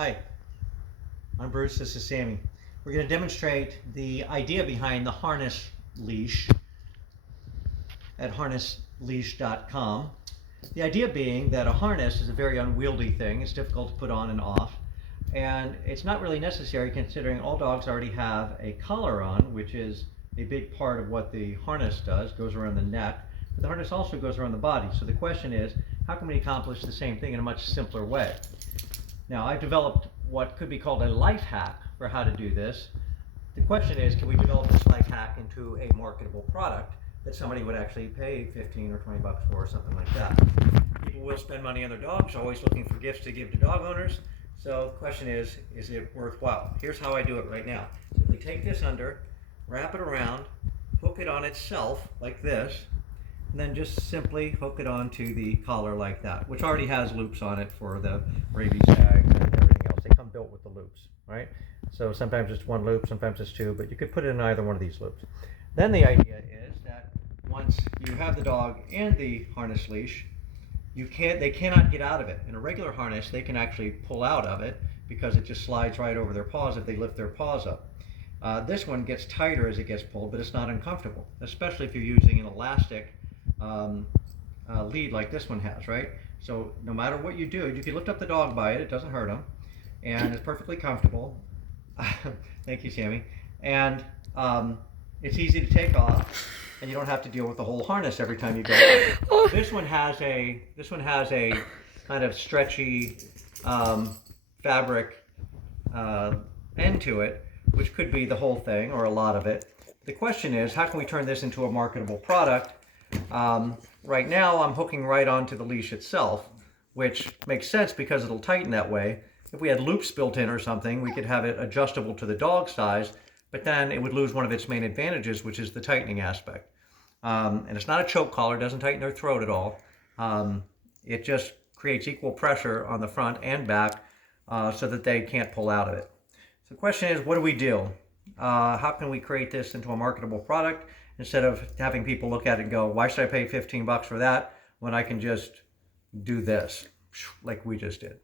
Hi, I'm Bruce, this is Sammy. We're going to demonstrate the idea behind the harness leash at harnessleash.com. The idea being that a harness is a very unwieldy thing. It's difficult to put on and off, and it's not really necessary considering all dogs already have a collar on, which is a big part of what the harness does, goes around the neck, but the harness also goes around the body. So the question is, how can we accomplish the same thing in a much simpler way? Now, I've developed what could be called a life hack for how to do this. The question is, can we develop this life hack into a marketable product that somebody would actually pay 15 or 20 bucks for or something like that? People will spend money on their dogs, always looking for gifts to give to dog owners. So the question is it worthwhile? Here's how I do it right now. Simply take this under, wrap it around, hook it on itself like this, and then just simply hook it onto the collar like that, which already has loops on it for the rabies tags and everything else. They come built with the loops, right? So sometimes it's one loop, sometimes it's two, but you could put it in either one of these loops. Then the idea is that once you have the dog and the harness leash, they cannot get out of it. In a regular harness, they can actually pull out of it because it just slides right over their paws if they lift their paws up. This one gets tighter as it gets pulled, but it's not uncomfortable, especially if you're using an elastic lead like this one has, right? So no matter what you do, you can lift up the dog by it, it doesn't hurt them, and it's perfectly comfortable. Thank you, Sammy. And it's easy to take off, and you don't have to deal with the whole harness every time you go. This one has a kind of stretchy fabric end to it, which could be the whole thing or a lot of it. The question is, how can we turn this into a marketable product? Right now I'm hooking right onto the leash itself, which makes sense because it'll tighten that way. If we had loops built in or something, we could have it adjustable to the dog size, but then it would lose one of its main advantages, which is the tightening aspect. And it's not a choke collar, it doesn't tighten their throat at all. It just creates equal pressure on the front and back so that they can't pull out of it. So the question is, what do we do? How can we create this into a marketable product instead of having people look at it and go, why should I pay 15 bucks for that when I can just do this like we just did?